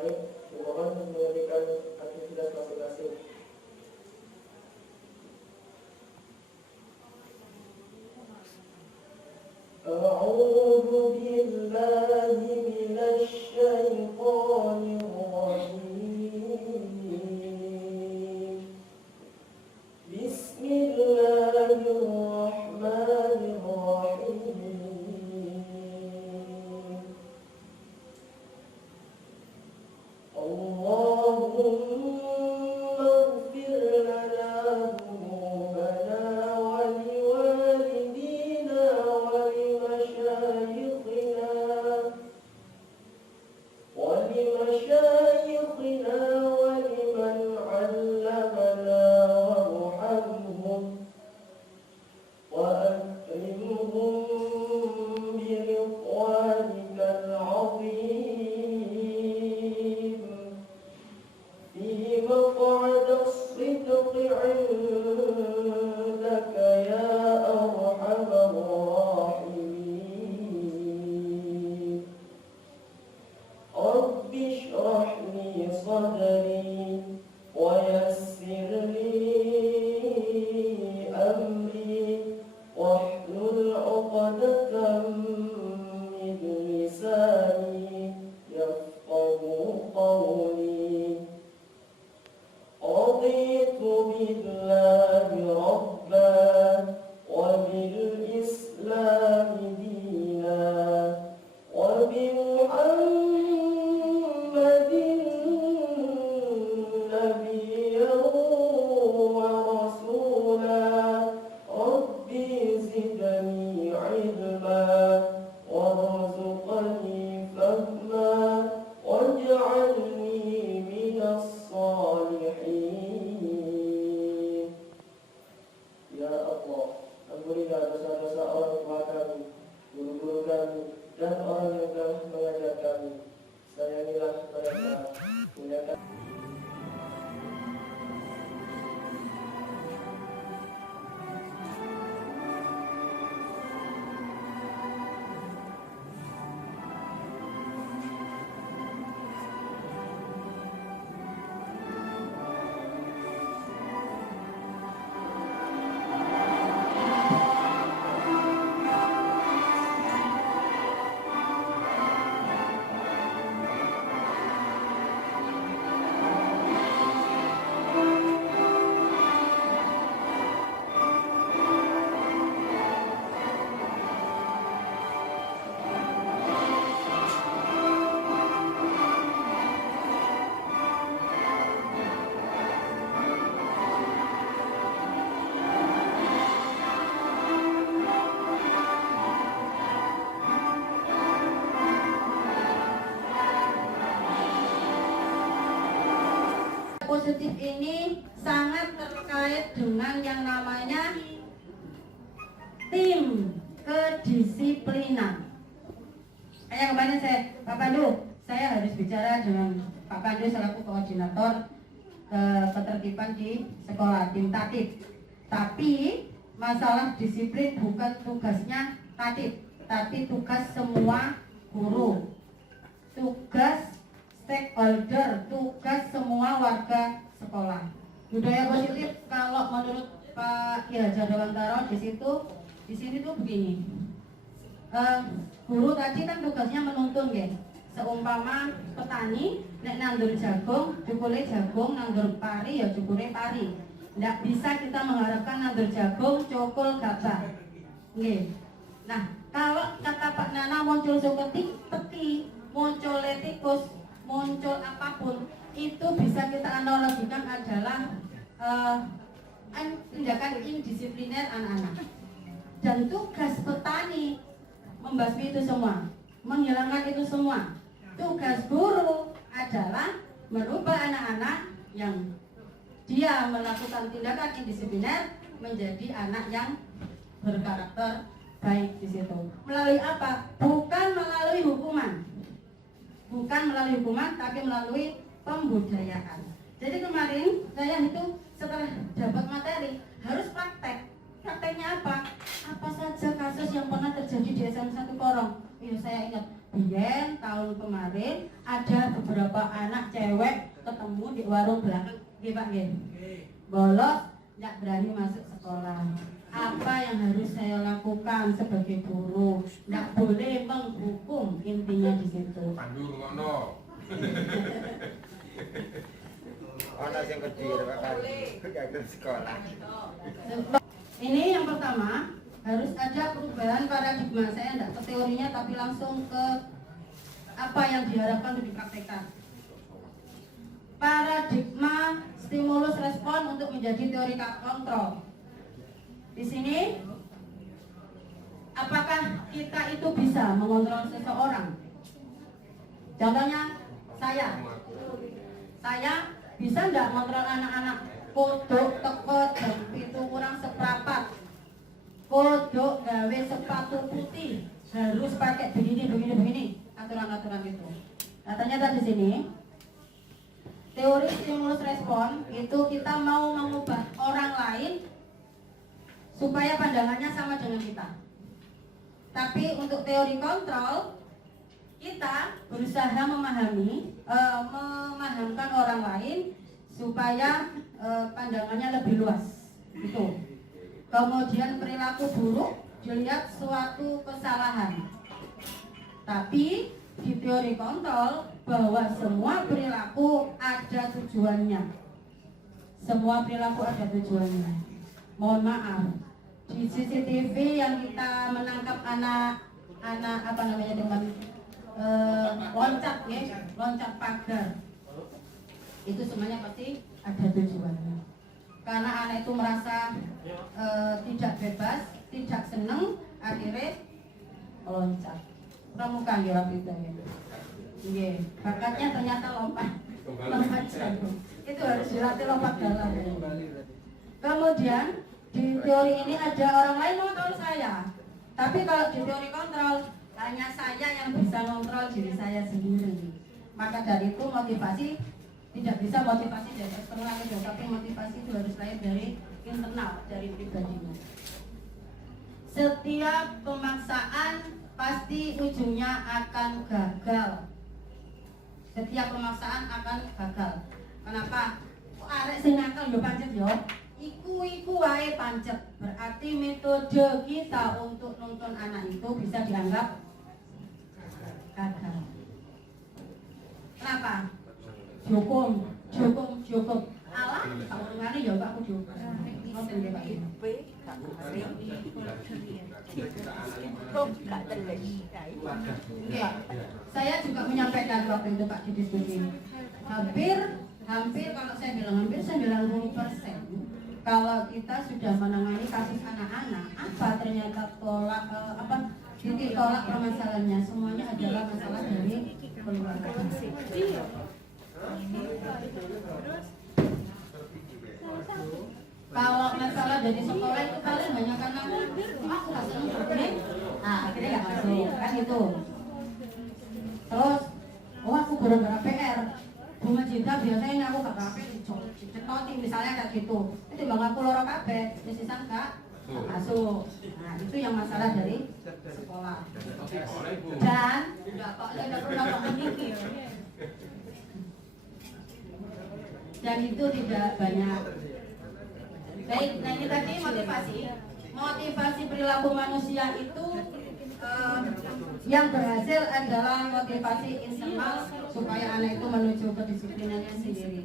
baik, dimohon menghentikan aktivitas masing-masing. أعوذ بالله من الشيطان الرجيم بسم الله الرحمن الرحيم اللهم اغفر لنا ذنوبنا ولوالدينا ولمشايخنا ولمن علمنا وارحمهم وأكرمهم برضوانك العظيم في مقعد الصدق عندك يا أرحم الراحمين رب اشرح لي صدري ويسر لي أمري واحلل عقدة من لساني يفقه قولي رضيت بالله ربا وبالإسلام دينا وبمحمد نبيا ورسولا ربي زدني علما وارزقني فهما واجعلني من الصالحين. Ya Allah, ampunilah dosa-dosa orang tua kami, guru-guru kami, dan orang yang telah mengajar kami. Sayangilah mereka, muliakan. Positif ini sangat terkait dengan yang namanya tim kedisiplinan. Kayak kemarin Pak Pandu, saya harus bicara dengan Pak Pandu selaku koordinator ketertiban di sekolah, tim tatib. Tapi masalah disiplin bukan tugasnya tatib, tapi tugas semua guru, tugas stakeholder, tugas semua warga sekolah. Budaya positif kalau menurut Pak Ki Hajar Dewantara di sini tuh begini. Guru tadi kan tugasnya menuntun ya. Seumpama petani nek nandur jagung, cukule jagung, nandur pari ya cukule pari. Nggak bisa kita mengharapkan nandur jagung cukul gabah. Nggih. Nah, kalau kata Pak Nana muncul peti, muncul tikus, muncul apapun, itu bisa kita analogikan adalah tindakan indisipliner anak-anak. Dan tugas petani membasmi itu semua, menghilangkan itu semua. Tugas guru adalah merubah anak-anak yang dia melakukan tindakan indisipliner menjadi anak yang berkarakter baik di situ. Melalui apa? Bukan melalui hukuman. Bukan melalui hukuman, tapi melalui pembudayaan. Jadi kemarin saya itu setelah dapat materi harus praktek. Prakteknya apa? Apa saja kasus yang pernah terjadi di SM1 Porong? Iya, saya ingat Biyen tahun kemarin ada beberapa anak cewek ketemu di warung belakang, nggih Pak nggih. Bolos, nggak berani masuk sekolah. Apa yang harus saya lakukan sebagai guru? Nggak boleh menghukum, intinya di situ. Pandur ngono. Ono sing kediri Pak sekolah. Ini yang pertama, harus ada perubahan paradigma. Saya tidak ke teorinya tapi langsung ke apa yang diharapkan untuk dipraktekkan. Paradigma stimulus respon untuk menjadi teori kontrol. Di sini, apakah kita itu bisa mengontrol seseorang? Contohnya, saya bisa nggak mengontrol anak-anak? Kodok teko jam 7 kurang seprapat. Kodok gawe sepatu putih harus pakai begini aturan-aturan itu. Nah, ternyata di sini teori stimulus respon itu kita mau mengubah orang lain supaya pandangannya sama dengan kita. Tapi untuk teori kontrol kita berusaha memahamkan orang lain supaya pandangannya lebih luas. Itu. Kemudian perilaku buruk dilihat suatu kesalahan. Tapi di teori kontrol bahwa semua perilaku ada tujuannya. Semua perilaku ada tujuannya. Mohon maaf, di CCTV yang kita menangkap anak apa namanya dengan loncat ya, loncat pagar. Itu semuanya pasti ada tujuannya. Karena anak itu merasa tidak bebas, tidak senang, akhirnya loncat. Pramuka ya waktu itu ya. Iya, bakatnya ternyata lompat jauh. Itu harus dilatih lompat dalam. Kemudian di teori ini ada orang lain mengontrol saya. Tapi kalau di teori kontrol hanya saya yang bisa mengontrol diri saya sendiri. Maka dari itu motivasi tidak bisa motivasi dari eksternal itu, tapi motivasi itu harus lahir dari internal, dari pribadinya. Setiap pemaksaan pasti ujungnya akan gagal. Setiap pemaksaan akan gagal. Kenapa? Kok arek sing nakal yo pancet yo. Iku wae pancet. Berarti metode kita untuk nonton anak itu bisa dianggap gagal. Kenapa? Jokom. Alah, saurungane ya Pak aku dihukum. Ngoten nggih Pak. Saya juga menyampaikan waktu itu Pak di diskusi. Hampir kalau saya bilang hampir 90% kalau kita sudah menangani kasus anak-anak, apa ternyata titik tolak permasalahannya semuanya adalah masalah dari keluarga. Kalau masalah dari sekolah itu paling banyak karena aku nggak senang begini, akhirnya nggak masuk kan itu. Terus, aku gara-gara PR, bunga cinta biasanya aku gak kabeh dicetoti misalnya kayak gitu. Itu bang aku loro kabeh, disisan gak masuk. Nah itu yang masalah dari sekolah. Dan nggak pernah memikir. Dan itu tidak banyak. Baik, nah ini tadi motivasi perilaku manusia itu yang berhasil adalah motivasi internal supaya anak itu menuju kedisiplinannya sendiri.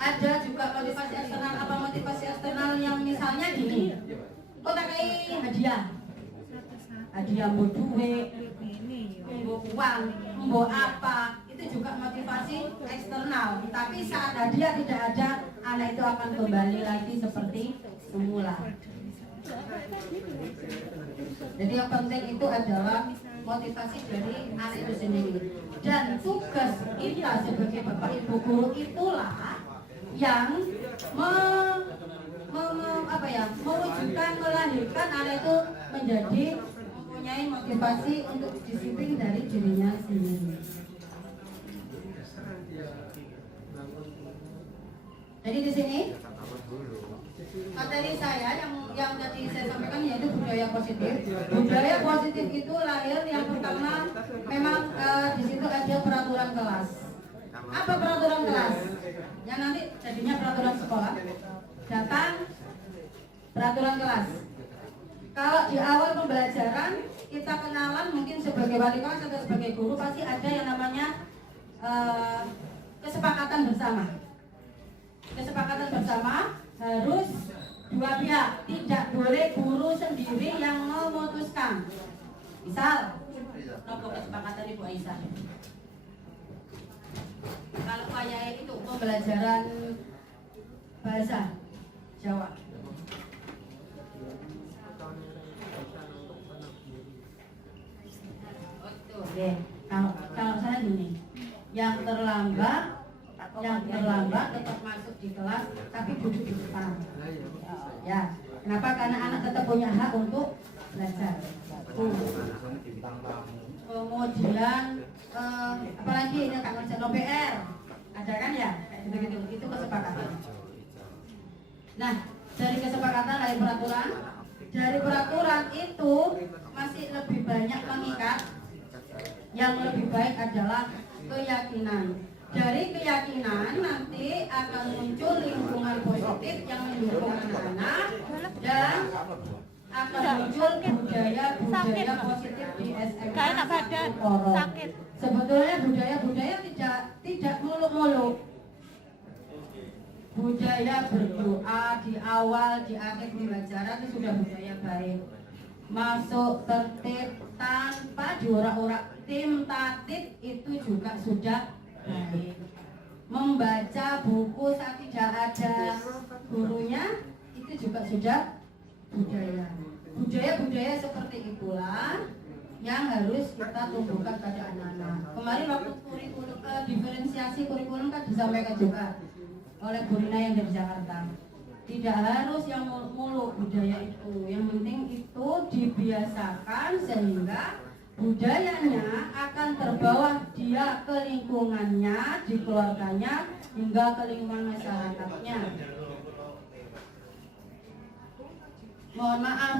Ada juga motivasi eksternal. Apa motivasi eksternal yang misalnya gini, kok tak kayak hadiah mau duit, mau uang, mau apa, itu juga motivasi eksternal. Tapi saat hadiah tidak ada, anak itu akan kembali lagi seperti semula. Jadi yang penting itu adalah motivasi dari anak itu sendiri. Dan tugas kita sebagai bapak ibu guru itulah yang mewujudkan, melahirkan anak itu menjadi mempunyai motivasi untuk disiplin dari dirinya sendiri. Jadi di sini materi saya yang tadi saya sampaikan yaitu budaya positif. Budaya positif itu lahir yang pertama memang di situ ada peraturan kelas. Apa peraturan kelas? Yang nanti jadinya peraturan sekolah. Datang peraturan kelas. Kalau di awal pembelajaran kita kenalan mungkin sebagai wali kelas atau sebagai guru pasti ada yang namanya kesepakatan bersama. Kesepakatan bersama harus dua pihak, tidak boleh guru sendiri yang memutuskan. Misal, nopo kesepakatan Ibu Aisyah. Kalau kayak itu pembelajaran bahasa Jawa. Oh itu, deh. Kalau saya gini, yang terlambat tetap masuk di kelas tapi duduk di depan. Ya, kenapa? Karena anak tetap punya hak untuk belajar. Kemudian apalagi ini kan ngerjain PR, ada kan ya? Kayak gitu-gitu, itu kesepakatan. Nah, dari kesepakatan dari peraturan itu masih lebih banyak mengikat. Yang lebih baik adalah keyakinan. Dari keyakinan nanti akan muncul lingkungan positif yang mendukung anak-anak dan akan muncul budaya positif di SMA. Sebetulnya budaya tidak muluk-muluk. Budaya berdoa di awal, di akhir pembelajaran itu sudah budaya baik. Masuk tertib tanpa diurak-urak, tim tatib itu juga sudah baik. Membaca buku saat tidak ada gurunya itu juga sudah budaya. Budaya seperti itulah yang harus kita tumbuhkan pada anak-anak. Kemarin waktu kurikulum diferensiasi kurikulum kan disampaikan juga oleh Bu Rina yang dari Jakarta. Tidak harus yang muluk budaya itu. Yang penting itu dibiasakan sehingga budayanya akan terbawa dia ke lingkungannya, di keluarganya, hingga ke lingkungan masyarakatnya. Mohon maaf,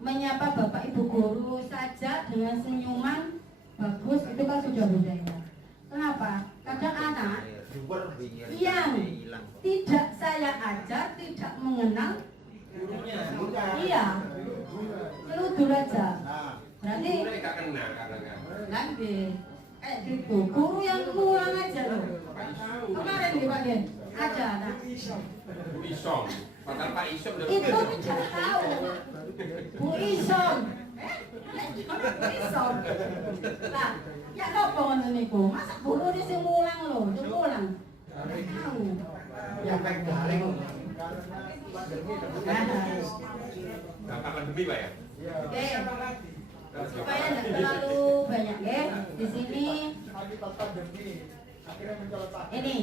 menyapa Bapak Ibu guru saja dengan senyuman bagus itu kan sudah budaya. Kenapa? Kadang anak yang tidak saya ajar, tidak mengenal iya, seludur aja. Berarti nanti kayak gitu. Guru yang ngulang aja loh. Kemarin di Pak Gen ada anak. Bu Isom, padahal Pak Isom Itu tidak tahu. Bu Isom. Bu Isom. Nah, ya apa ngono niku? Masa guru di sing ngulang loh, ngulang. Tahu. Ya kan garing. Dampak pandemi Pak ya? Oke. Supaya tidak terlalu banyak ya. Di sini ini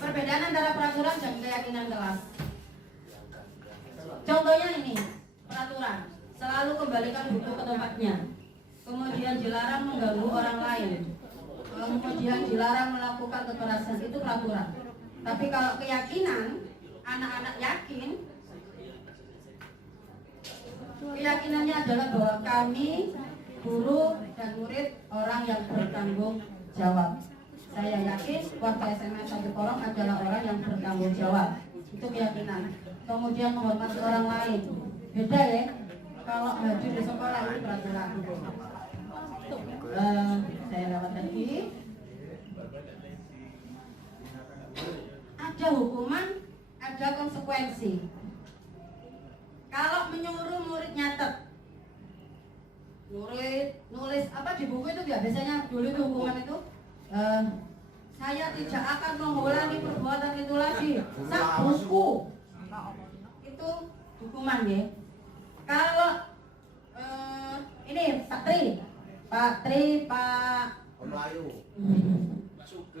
perbedaan antara peraturan dan keyakinan kelas. Contohnya ini peraturan selalu kembalikan buku ke tempatnya. Kemudian dilarang mengganggu orang lain. Kemudian dilarang melakukan kekerasan, itu peraturan. Tapi kalau keyakinan, anak-anak yakin, keyakinannya adalah bahwa kami guru dan murid orang yang bertanggung jawab. Saya yakin warga SMA 1 Porong adalah orang yang bertanggung jawab. Itu keyakinan. Kemudian menghormati orang lain. Beda ya. Kalau hadir di sekolah ini peraturan. Saya lewat lagi. Ada hukuman, ada konsekuensi. Kalau menyuruh murid nyatet, murid nulis apa di buku itu ya, biasanya dulu itu hukuman itu saya tidak akan mengulangi perbuatan itu lagi. Sak buku itu hukuman ya. Kalau ini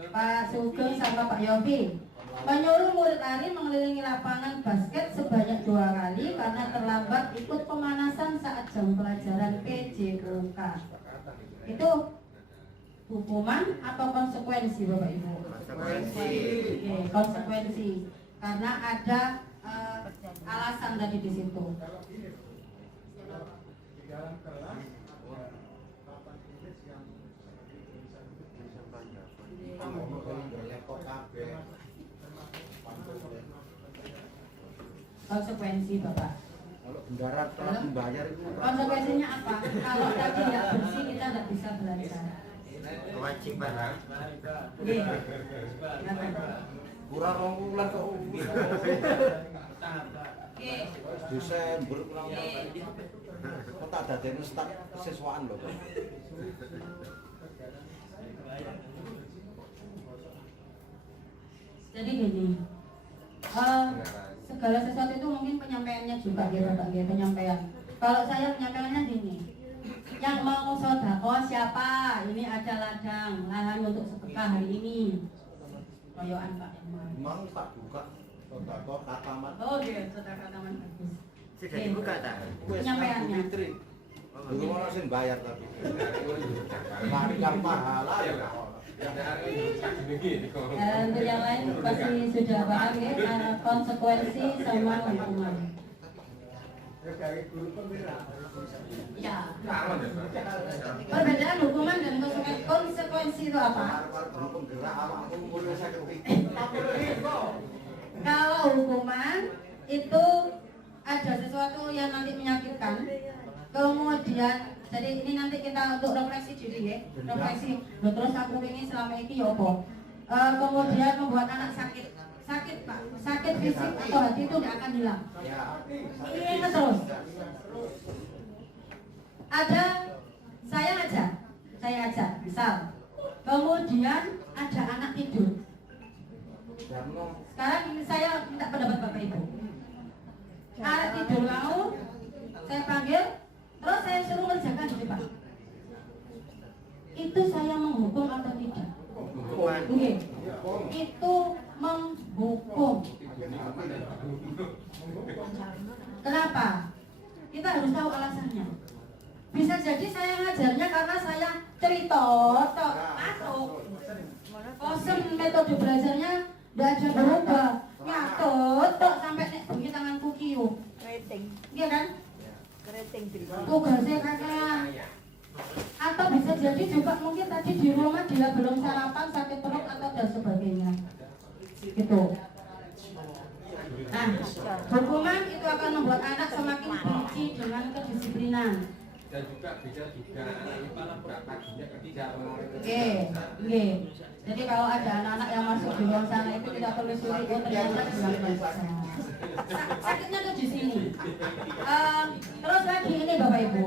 Pak Sugeng sama Pak Yofi menyuruh murid lari mengelilingi lapangan basket sebanyak 2 kali karena terlambat ikut pemanasan saat jam pelajaran PJOK. Itu hukuman atau konsekuensi Bapak Ibu? Konsekuensi. Oke, konsekuensi. Karena ada alasan tadi di situ. Kalau gini, di dalam kelas papan tulis yang Konsekuensi Bapak. Kalau bendara telah membayar itu Konsekuensinya apa? Kalau tadi tidak bersih kita tidak bisa belajar. Kewajiban. Nggih. kurang 2 bulan kok. Nggih. Desember kurang. Kok tak dadekno start siswaan lho. Jadi gini, segala sesuatu itu mungkin penyampaiannya juga ya Bapak, ya penyampaian. Kalau saya penyampaiannya gini, yang mau sedekah siapa? Ini ada ladang lahan untuk sedekah hari ini. Royoan Pak Emang. Memang tak buka sedekah kataman. Oh iya, sedekah taman bagus. Sudah dibuka tak? Penyampaiannya. Dulu ono sing bayar tapi. Mari yang pahala ya. Untuk yang lain pasti sudah paham ya, konsekuensi sama hukuman. dari guru pembela. Ya. Perbedaan hukuman dan konsekuensi itu apa? Kalau hukuman itu ada sesuatu yang nanti menyakitkan, kemudian jadi ini nanti kita untuk refleksi diri ya, refleksi. Loh, terus aku ini selama ini ya apa? Kemudian membuat anak sakit Pak, sakit fisik atau hati itu tidak akan hilang. Ini terus. Ada saya aja, misal. Kemudian ada anak tidur. Sekarang ini saya minta pendapat Bapak Ibu. Anak tidur mau, saya panggil, terus saya suruh mengerjakan di depan. Itu saya menghukum atau tidak? Oke. Itu menghukum. Kenapa? Kita harus tahu alasannya. Bisa jadi saya ngajarnya karena saya cerita, tok masuk. Kosen metode belajarnya tidak ada berubah. Nyatot tok sampai nek bengi tanganku kiu. Keriting. Iya kan? Keriting Tugasnya kakean. Atau bisa jadi juga mungkin tadi di rumah dia belum sarapan, sakit perut atau dan sebagainya. Gitu. Nah, hukuman itu akan membuat anak semakin benci dengan kedisiplinan. Dan juga bisa juga anak paginya kerja. Oke. Jadi kalau ada anak-anak yang masuk di ruang sana itu tidak perlu sulit, oh ternyata bilang baca. Sakitnya tuh di sini. Terus lagi ini Bapak Ibu.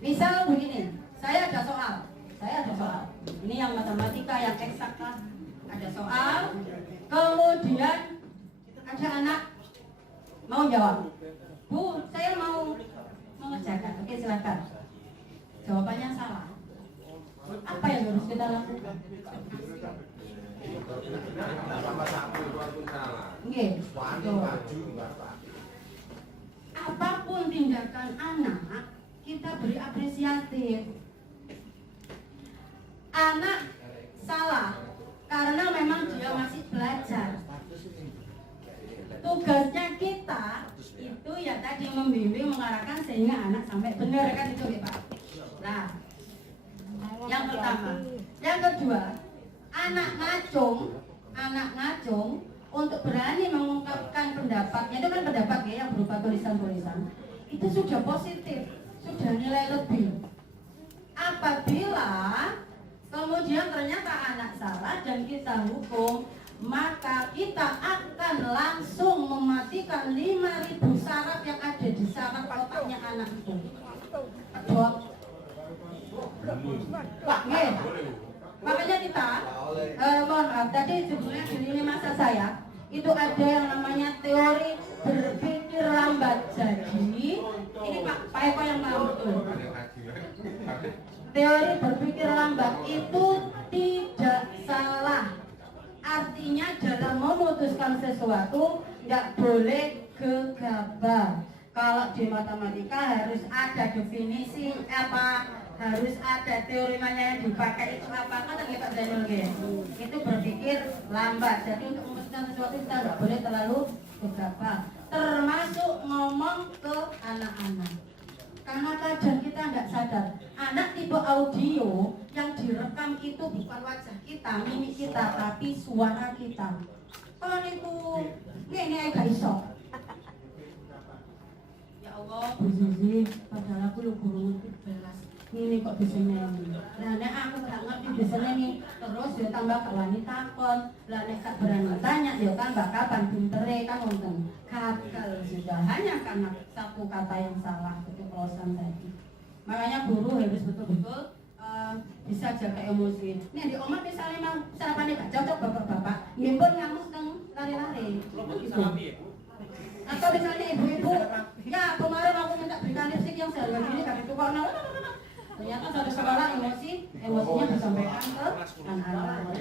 Misal begini, saya ada soal. Ini yang matematika, yang eksak lah. Ada soal. Kemudian ada anak mau jawab. Bu, saya mau mengerjakan. Oke, silakan. Jawabannya salah. Apa yang harus kita lakukan? Oke. Apapun tindakan anak, kita beri apresiatif. Anak salah karena memang dia masih belajar. Tugasnya kita itu ya tadi membimbing, mengarahkan sehingga anak sampai benar kan itu ya Pak. Nah, yang pertama, yang kedua, anak ngacung untuk berani mengungkapkan pendapatnya, itu kan pendapat ya yang berupa tulisan-tulisan, itu sudah positif, sudah nilai lebih. Apabila kemudian ternyata anak salah dan kita hukum, maka kita akan langsung mematikan 5.000 saraf yang ada di saraf otaknya anak itu. Dok. Makanya kita mohon maaf, tadi sebelumnya di lini masa saya itu ada yang namanya teori berpikir lambat. Jadi ini Pak Eko yang tahu betul. Teori berpikir lambat itu tidak salah. Artinya dalam memutuskan sesuatu tidak boleh gegabah. Kalau di matematika harus ada definisi apa, harus ada teorimanya yang dipakai itu apa kan Pak Zainul itu berpikir lambat. Jadi untuk memutuskan sesuatu kita nggak boleh terlalu gegabah, termasuk ngomong ke anak-anak. Karena kadang kita nggak sadar, anak tipe audio yang direkam itu bukan wajah kita, mimik kita, tapi suara kita. Kalau itu ini agak iso. Ya Allah, Bu Zizi, padahal aku lu guru ngerti belas. Ini kok bisa nyanyi. Lah nek aku gak ngerti bisa nyanyi, terus ya tambah kawani takon. Lah nek gak berani tanya ya tambah kapan pintere kan wonten. Gagal sudah hanya karena satu kata yang salah, keceplosan tadi. Makanya guru harus betul-betul bisa jaga emosi. Nih di omah misalnya memang sarapannya gak cocok bapak-bapak, ngimpun ngamuk nang lari-lari. Atau misalnya ibu-ibu, ya kemarin aku minta berikan lipstik yang seharga gini gak ditukar. Ternyata satu sekolah emosinya disampaikan ke anak-anak.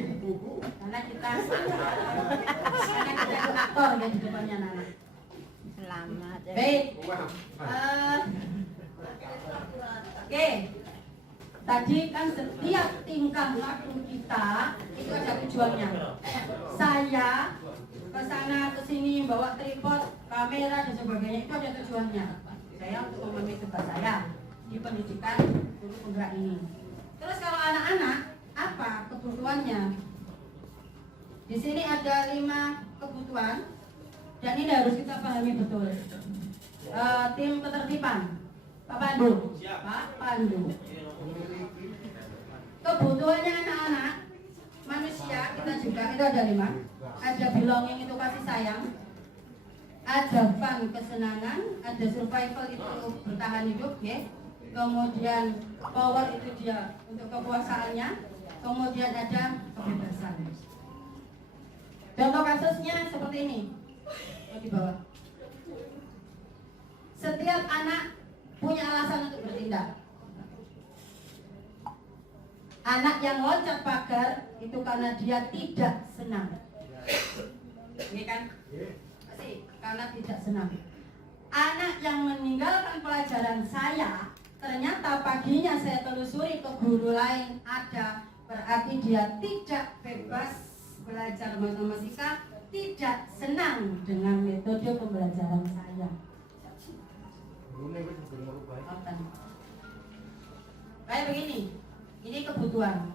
Karena kita itu aktor ya di depannya anak. Selamat. Baik. Oke. Tadi kan setiap tingkah laku kita itu ada tujuannya. Saya ke sana ke sini bawa tripod, kamera dan sebagainya itu ada tujuannya. Saya untuk memenuhi tugas saya di pendidikan guru penggerak ini. Terus kalau anak-anak apa kebutuhannya? Di sini ada 5 kebutuhan dan ini harus kita pahami betul. Tim ketertiban, Pak Pandu, Pak Pandu. Kebutuhannya anak-anak manusia kita juga itu ada 5. Ada belonging itu kasih sayang, ada fun kesenangan, ada survival itu bertahan hidup ya. Kemudian power itu dia untuk kekuasaannya, kemudian ada kebebasan. Contoh kasusnya seperti ini di bawah. Setiap anak punya alasan untuk bertindak. Anak yang loncat pagar itu karena dia tidak senang. Ini kan? Pasti karena tidak senang. Anak yang meninggalkan pelajaran saya, ternyata paginya saya telusuri ke guru lain ada, berarti dia tidak bebas belajar matematika, tidak senang dengan metode pembelajaran saya. Kayak begini, ini kebutuhan.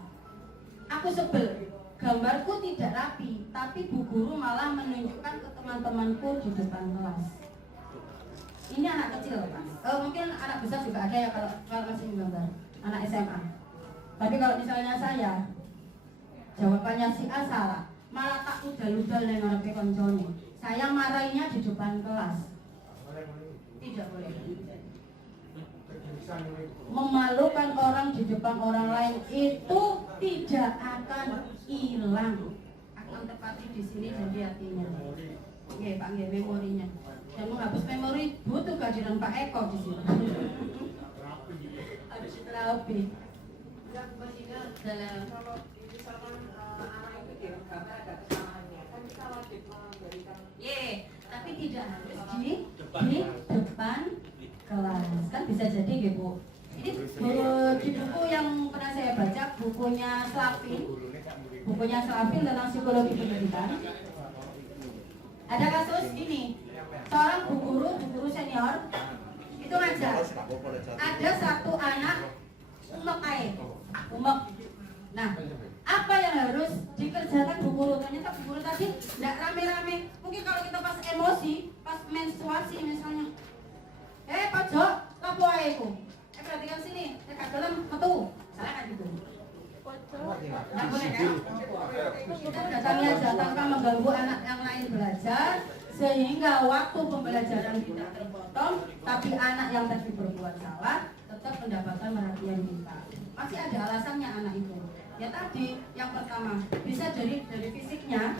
Aku sebel, gambarku tidak rapi, tapi bu guru malah menunjukkan ke teman-temanku di depan kelas. Ini anak kecil, Pak. Mungkin anak besar juga ada ya kalau masih menggambar, anak SMA. Tapi kalau misalnya saya, jawabannya si A salah, malah tak udal-udal yang ngarepe koncone. Saya marahinnya di depan kelas. Tidak boleh. Memalukan orang di depan orang lain itu tidak akan hilang. Akan tepati di sini jadi artinya. Oke, Pak, nggih memorinya. Yang menghapus memori butuh kehadiran Pak Eko di sini. Habis itu rapi. Enggak kepentingan dalam kalau misalkan anak itu gambar ada kesalahannya. Kan kita wajib memberikan. Tapi tidak harus di depan kelas. Kan bisa jadi gitu. Ini di buku yang pernah saya baca, bukunya Slavin tentang psikologi pendidikan. Ada kasus ini, seorang bu guru senior itu ngajar. Ada satu anak umek. Nah, apa yang harus dikerjakan bu guru? Ternyata bu guru tadi tidak rame-rame. Mungkin kalau kita pas emosi, pas menstruasi misalnya, Pak Jo, apa itu? Perhatikan sini, dekat dalam metu. Salah kan gitu? Nggak boleh kan? Kita datangnya tanpa mengganggu anak yang lain belajar, sehingga waktu pembelajaran tidak terpotong, tapi anak yang tadi berbuat salah tetap mendapatkan perhatian kita. Masih ada alasannya anak itu. Ya tadi, yang pertama bisa dari fisiknya,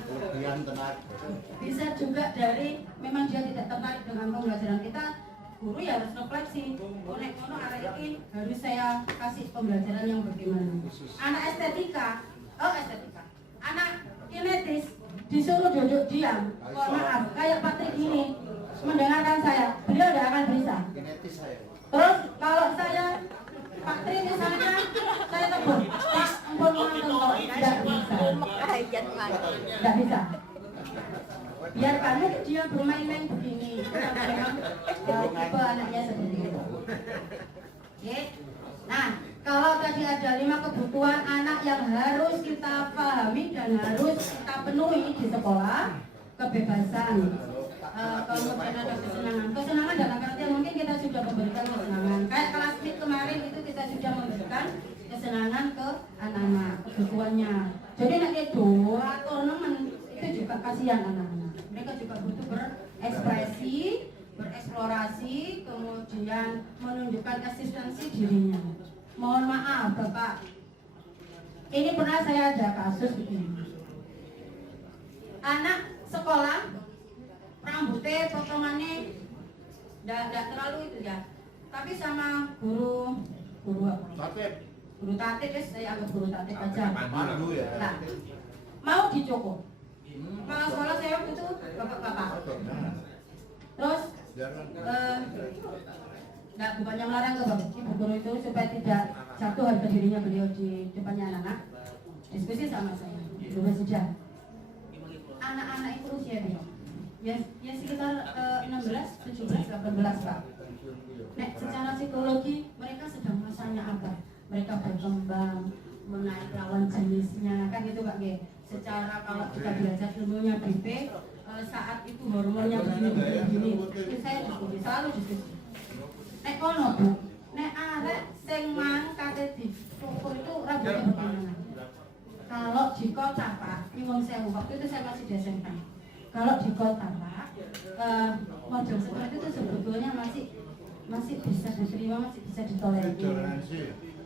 bisa juga dari memang dia tidak tertarik dengan pembelajaran kita. Guru ya harus refleksi. Kono arek iki harus saya kasih pembelajaran yang bagaimana. Anak estetika. Anak kinetis disuruh duduk diam. Mohon maaf, kayak Patrick ini mendengarkan saya, beliau tidak akan bisa. Terus kalau saya Pak Tri misalnya saya tegur, Pak, ampun nonton kok, tidak bisa. Ayat mana? Tidak bisa. Biar kamu dia bermain-main begini. Itu memang tipe anaknya seperti itu. Oke. Nah, kalau tadi ada 5 kebutuhan anak yang harus kita pahami dan harus kita penuhi di sekolah, kebebasan, kemudian ada kesenangan dalam artian mungkin kita sudah memberikan kesenangan. Kayak kelas meet kemarin itu kita sudah memberikan kesenangan ke anak-anak, kebutuhannya. Jadi nanti dua turnamen itu juga kasihan anak-anak. Mereka juga butuh berekspresi, bereksplorasi, kemudian menunjukkan eksistensi dirinya. Mohon maaf Bapak, ini pernah saya ada kasus begini. Anak sekolah, rambutnya potongannya tidak terlalu itu ya, tapi sama guru apa? Guru tatip, saya anggap guru tatip aja. Pandu ya. Nah, mau dicukur. Kepala sekolah saya waktu itu bapak-bapak. Terus bukannya melarang ke ibu guru itu supaya tidak jatuh harga dirinya beliau di depannya anak-anak. Diskusi sama saya, dulu saja. Anak-anak itu usia dia, ya sekitar 16, 17, 18 Pak. Nek secara psikologi mereka sedang masanya apa? Mereka berkembang, menaik lawan jenisnya, kan gitu Pak G. Secara kalau kita belajar ilmunya BP, saat itu hormonnya begini. Itu saya diskusi, selalu diskusi. Nek kono Bu, nek arek sing mang kate dicukur itu rambutnya bagaimana? Kalau di kota Pak, nyuwun sewu, waktu itu saya masih di SMP. Kalau di kota Pak, model seperti itu sebetulnya masih bisa diterima, masih bisa ditolerir.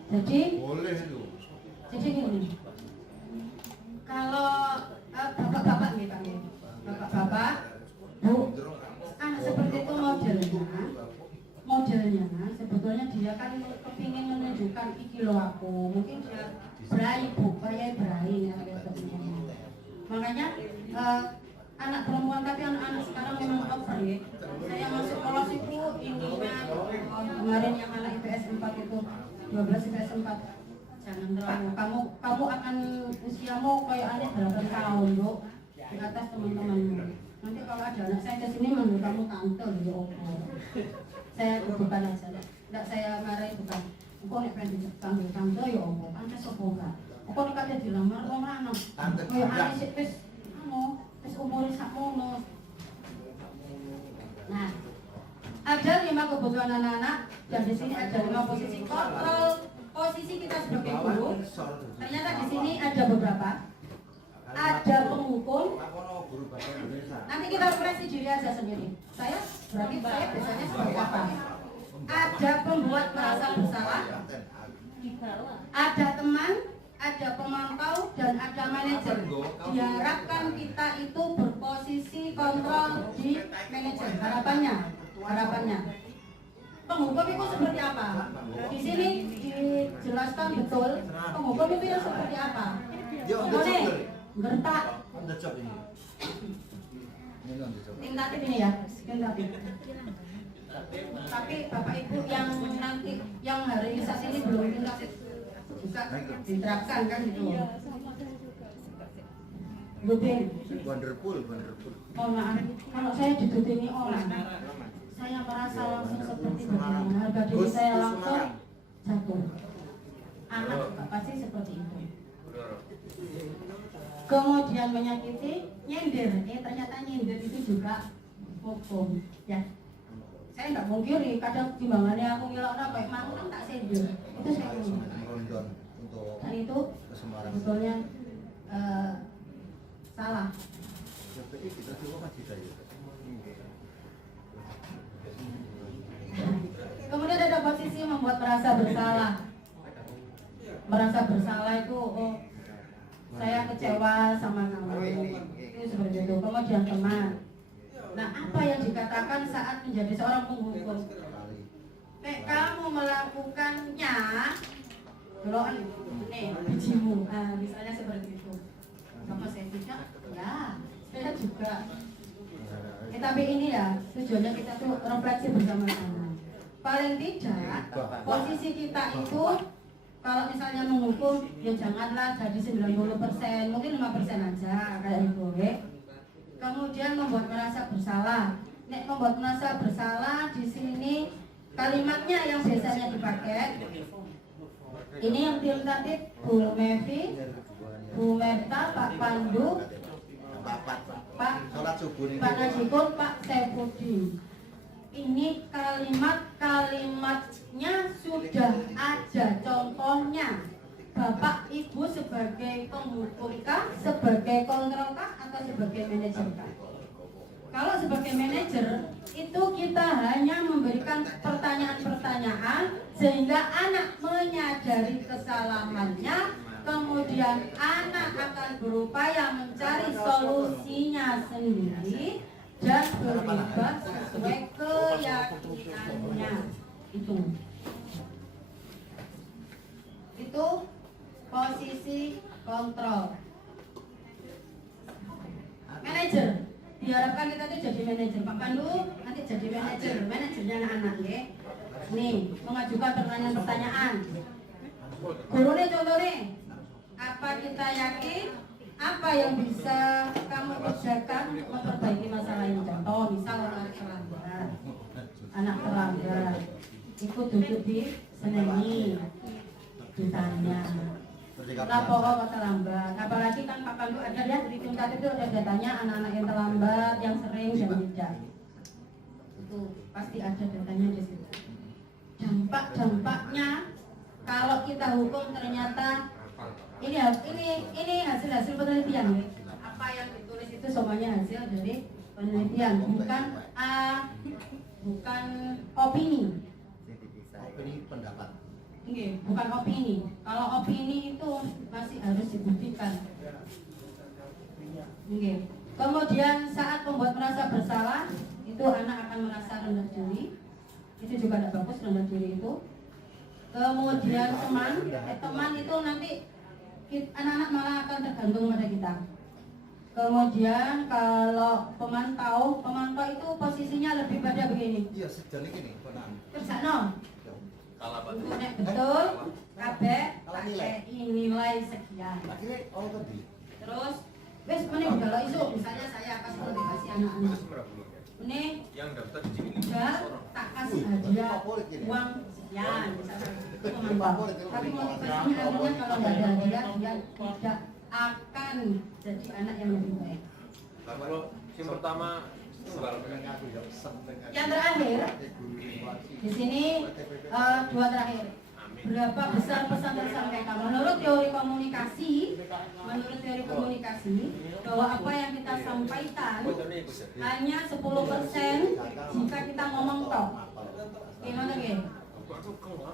Jadi Boleh itu. Jadi gini, kalau bapak-bapak nih Pak, bapak-bapak, Bu, anak seperti itu modelnya sebetulnya dia kan kepingin menunjukkan iki lo aku, mungkin dia berai Bu, kayak berai ya, makanya anak perempuan, tapi anak-anak sekarang memang over ya. Saya masuk kelas itu ininya kemarin yang anak IPS 4 itu 12 IPS 4, jangan terlalu kamu akan usiamu kayak anak 8 tahun Bu, di atas teman-temanmu. Nanti kalau ada anak saya kesini menurut kamu tante ya saya bukan aja, enggak saya marahi bukan. Kok nek pengen dipanggil tante ya opo, tante sapa enggak. Kok nek kate dilamar wong lanang. Tante kaya ane sik wis umure sakmono. Nah, ada 5 kebutuhan anak-anak dan di sini ada 5 posisi kontrol posisi kita sebagai guru. Ternyata di sini ada beberapa. Ada penghukum. Nanti kita refleksi diri aja sendiri. Saya biasanya seperti apa? Ada pembuat merasa bersalah. Ada teman, ada pemantau, dan ada manajer. Diharapkan kita itu berposisi kontrol di manajer. Harapannya. Penghukum itu seperti apa? Di sini dijelaskan betul. Penghukum itu yang seperti apa? Boleh gertak. Tentatif ini ya, tentatif. Tapi Bapak Ibu yang nanti yang hari ini saat ini belum tentatif juga diterapkan kan gitu. Buding. Wonderful. Oh maaf, kalau saya ditutingi orang, saya merasa langsung seperti bagaimana harga diri saya langsung jatuh. Anak juga pasti seperti itu. Kemudian menyakiti, nyindir. Ternyata nyindir itu juga hukum, ya. Saya nggak mungkiri, kadang timbangannya aku ngelak kayak mantan tak sindir. Itu saya punya. Dan itu sebetulnya salah. Kemudian ada posisi membuat merasa bersalah. Merasa bersalah itu, oh, saya kecewa sama kamu. Itu seperti itu. Kemudian teman. Nah, apa yang dikatakan saat menjadi seorang penghukum? Nek kamu melakukannya, kalau nih bijimu, misalnya seperti itu. Sama saya tidak, ya, saya juga. Tapi ini ya tujuannya kita tuh refleksi bersama-sama. paling tidak posisi kita itu kalau misalnya menghukum ya janganlah jadi 90%, mungkin 5% aja kayak itu ya. Kemudian membuat merasa bersalah. Nek membuat merasa bersalah di sini kalimatnya yang biasanya dipakai ini yang tim tadi Bu Mevi, Bu Merta, Pak Pandu, Pak Sholat subuh nih. Pak Najikun, Pak Sefudi. Ini kalimatnya sudah ada contohnya. Bapak Ibu sebagai penghukum kah, sebagai kontrol kah, atau sebagai manajer kah? Kalau sebagai manajer itu kita hanya memberikan pertanyaan-pertanyaan sehingga anak menyadari kesalahannya, kemudian anak akan berupaya mencari solusinya sendiri dan berubah sesuai keyakinannya. Itu posisi kontrol. Manajer, diharapkan kita tuh jadi manajer. Pak Pandu nanti jadi manajernya anak-anak ya. Nih, mengajukan pertanyaan-pertanyaan. Gurunya contohnya, apa kita yakin? Apa yang bisa kamu kerjakan untuk memperbaiki masalah ini? Contoh, misal anak terlambat, ikut duduk di seneni, ditanya. Kenapa kok terlambat? Apalagi kan Pak Pandu ada ya di tingkat itu ada datanya anak-anak yang terlambat, yang sering dan tidak. Itu pasti ada datanya di situ. Dampak-dampaknya kalau kita hukum ternyata ini hasil penelitian. Apa yang ditulis itu semuanya hasil dari penelitian, bukan opini. Opini pendapat. Bukan opini. Kalau opini itu masih harus dibuktikan. Kemudian saat membuat merasa bersalah, itu anak akan merasa rendah diri. Itu juga tidak bagus, rendah diri itu. Kemudian teman itu nanti anak-anak malah akan tergantung pada kita. Kemudian kalau pemantau itu posisinya lebih pada begini. Iya, sejauh ini Kerjaan untuk nek betul, kabeh pakai nilai sekian. Akhirnya tadi. Terus wis meneh kalau isu misalnya saya kasih motivasi anak-anak. Ini yang daftar di sini udah tak kasih hadiah uang sekian misalnya itu memantau. Tapi motivasinya akhirnya kalau nggak ada hadiah dia tidak akan jadi anak yang lebih baik. kalau yang pertama Yang terakhir di sini dua terakhir. Berapa besar pesan tersampaikan? Menurut teori komunikasi bahwa apa yang kita sampaikan hanya 10% jika kita ngomong tok. Gimana gitu?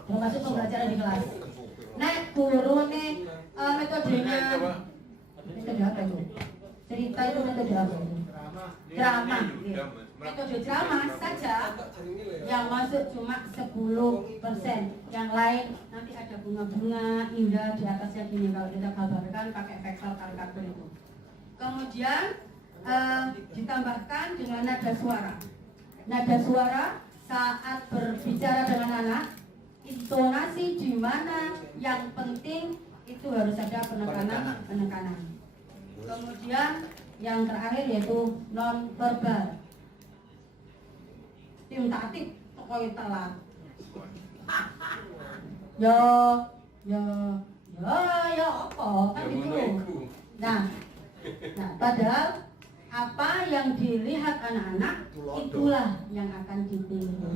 Termasuk pembelajaran di kelas. Nek guru nih metodenya metode apa itu? Cerita itu metode apa itu? Drama. Metode drama saja yang masuk cuma 10%. Yang lain nanti ada bunga-bunga indah di atasnya gini kalau kita gambarkan pakai vektor karikatur itu. Kemudian ditambahkan dengan nada suara. Nada suara saat berbicara dengan anak, intonasi di mana yang penting itu harus ada penekanan. Kemudian yang terakhir yaitu non verbal. Tim taktik tokoh telat. Yo apa kan itu. Nah, padahal apa yang dilihat anak-anak itulah yang akan ditiru.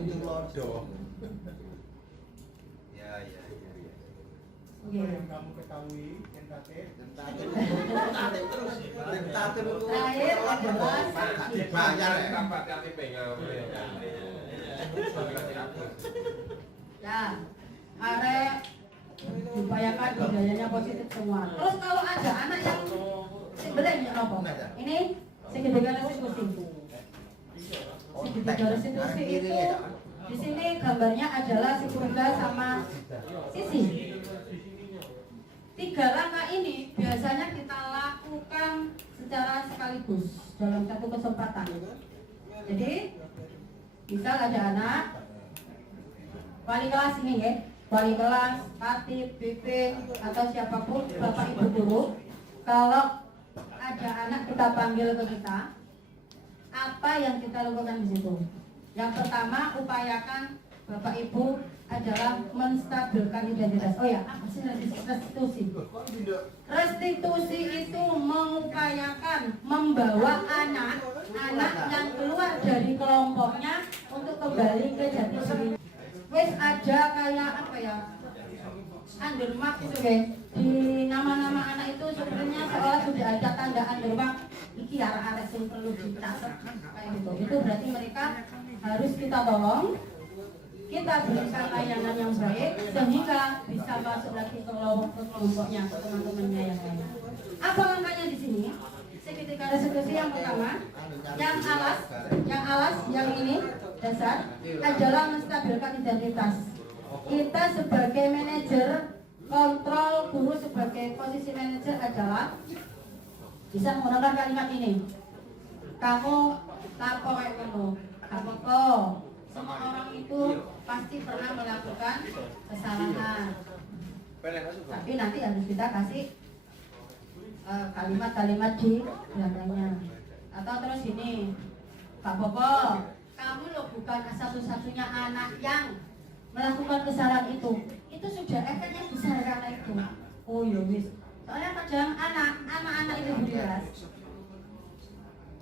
ya. Oke. Kamu ketahui NKT Terakhir adalah Bayar ya. Dapat KTP ya, arek upayakan budayanya positif semua. Terus kalau ada anak yang sebenarnya apa? Ini segitiga restitusi. Segitiga restitusi itu di sini gambarnya adalah si Purga sama Sisi. 3 langkah ini biasanya kita lakukan secara sekaligus dalam satu kesempatan. Jadi misal ada anak wali kelas ini ya, wali kelas, katib, BP atau siapapun bapak ibu guru, kalau ada anak kita panggil ke kita, apa yang kita lakukan di situ? Yang pertama, upayakan bapak ibu adalah menstabilkan identitas. Oh ya, apa sih restitusi? Restitusi itu mengupayakan membawa anak yang keluar dari kelompoknya untuk kembali ke jati diri. Wes ada kayak apa ya? Undermark itu guys. Di nama-nama anak itu sebenarnya seolah sudah ada tanda undermark. Iki arek-arek sing perlu dicatat kayak gitu. Itu berarti mereka harus kita tolong. Kita berikan layanan yang baik sehingga bisa masuk lagi ke kelompoknya, ke teman-temannya yang lain. Apa langkahnya di sini? Seketika restitusi yang pertama, yang alas, yang ini dasar adalah menstabilkan identitas. Kita sebagai manajer kontrol, guru sebagai posisi manajer adalah bisa menggunakan kalimat ini. Kamu lapo kayak kamu, kamu kok. Semua orang itu pasti pernah melakukan kesalahan. Tapi nanti harus kita kasih kalimat-kalimat di belakangnya. Atau terus ini, Pak Bobo, kamu loh bukan satu-satunya anak yang melakukan kesalahan itu. Itu sudah efeknya besar karena itu. Oh ya wis. Soalnya kadang anak-anak itu berdiras.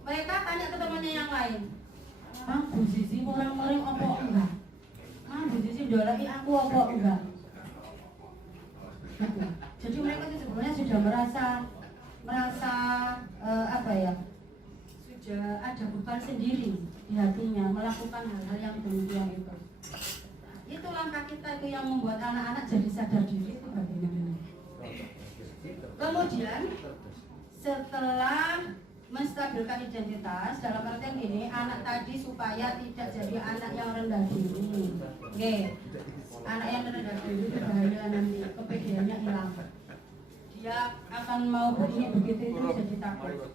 Mereka tanya ke temannya yang lain. Bu Sisi orang-orang apa enggak? Bu Sisi dolai aku apa enggak? Jadi mereka itu sebenarnya sudah merasa apa ya? Sudah ada beban sendiri di hatinya melakukan hal-hal yang demikian itu. Itu langkah kita itu yang membuat anak-anak jadi sadar diri itu bagaimana. Kemudian setelah menstabilkan identitas dalam artian ini anak tadi supaya tidak jadi anak yang rendah diri. Oke. Anak yang rendah diri itu bahaya nanti kepedeannya hilang. Dia akan mau begini begitu itu jadi takut.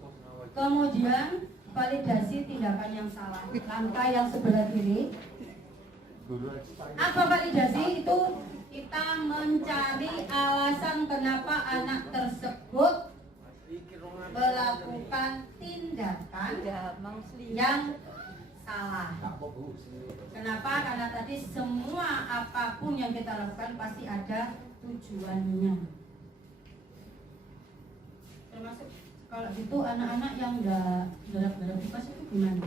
Kemudian validasi tindakan yang salah. Langkah yang sebelah kiri. Apa validasi itu? Kita mencari alasan kenapa anak tersebut melakukan tindakan yang salah. Kenapa? Karena tadi semua apapun yang kita lakukan pasti ada tujuannya. Termasuk kalau gitu anak-anak yang enggak garap-garap tugas itu gimana?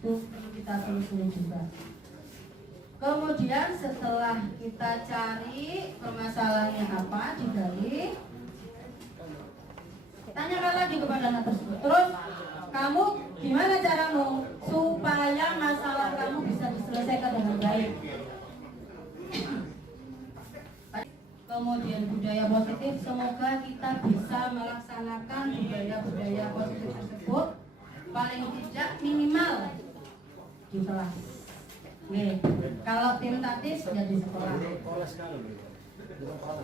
Itu perlu kita telusuri juga. Kemudian setelah kita cari permasalahannya apa, digali, tanyakan lagi kepada anak tersebut. Terus kamu gimana caramu supaya masalah kamu bisa diselesaikan dengan baik? Kemudian budaya positif, semoga kita bisa melaksanakan budaya positif tersebut paling tidak minimal di kelas. Nih, kalau tim taktis ya di sekolah.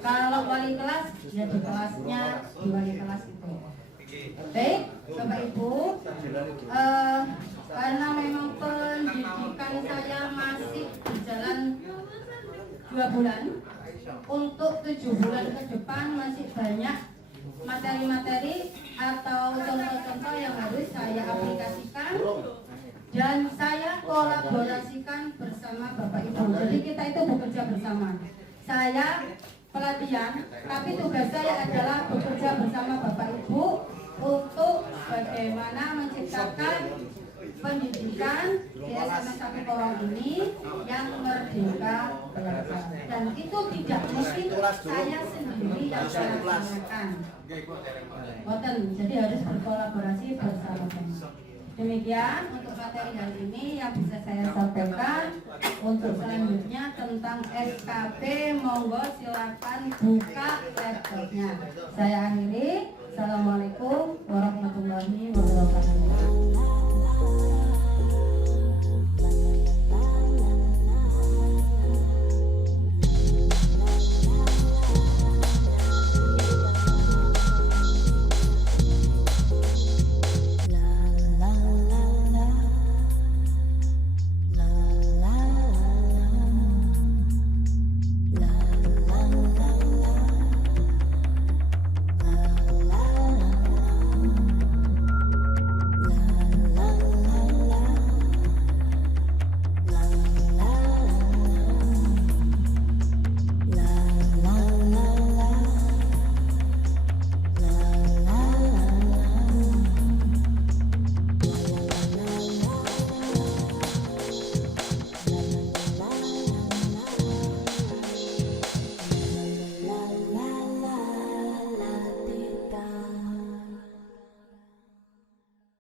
Kalau wali kelas ya di kelasnya, di wali kelas itu. Baik, Bapak Ibu, karena memang pendidikan saya masih berjalan 2 bulan, untuk 7 bulan ke depan masih banyak materi-materi atau contoh-contoh yang harus saya aplikasikan dan saya kolaborasikan bersama Bapak Ibu. Jadi kita itu bekerja bersama. Saya pelatihan, tapi tugas saya adalah bekerja bersama Bapak Ibu untuk bagaimana menciptakan pendidikan di SMA 1 Porong ini yang merdeka belajar. Dan itu tidak mungkin saya sendiri yang melaksanakan. Jadi harus berkolaborasi bersama-sama. Demikian untuk materi hari ini yang bisa saya sampaikan. Untuk selanjutnya tentang SKP, monggo silakan buka laptopnya. Saya akhiri. Assalamualaikum.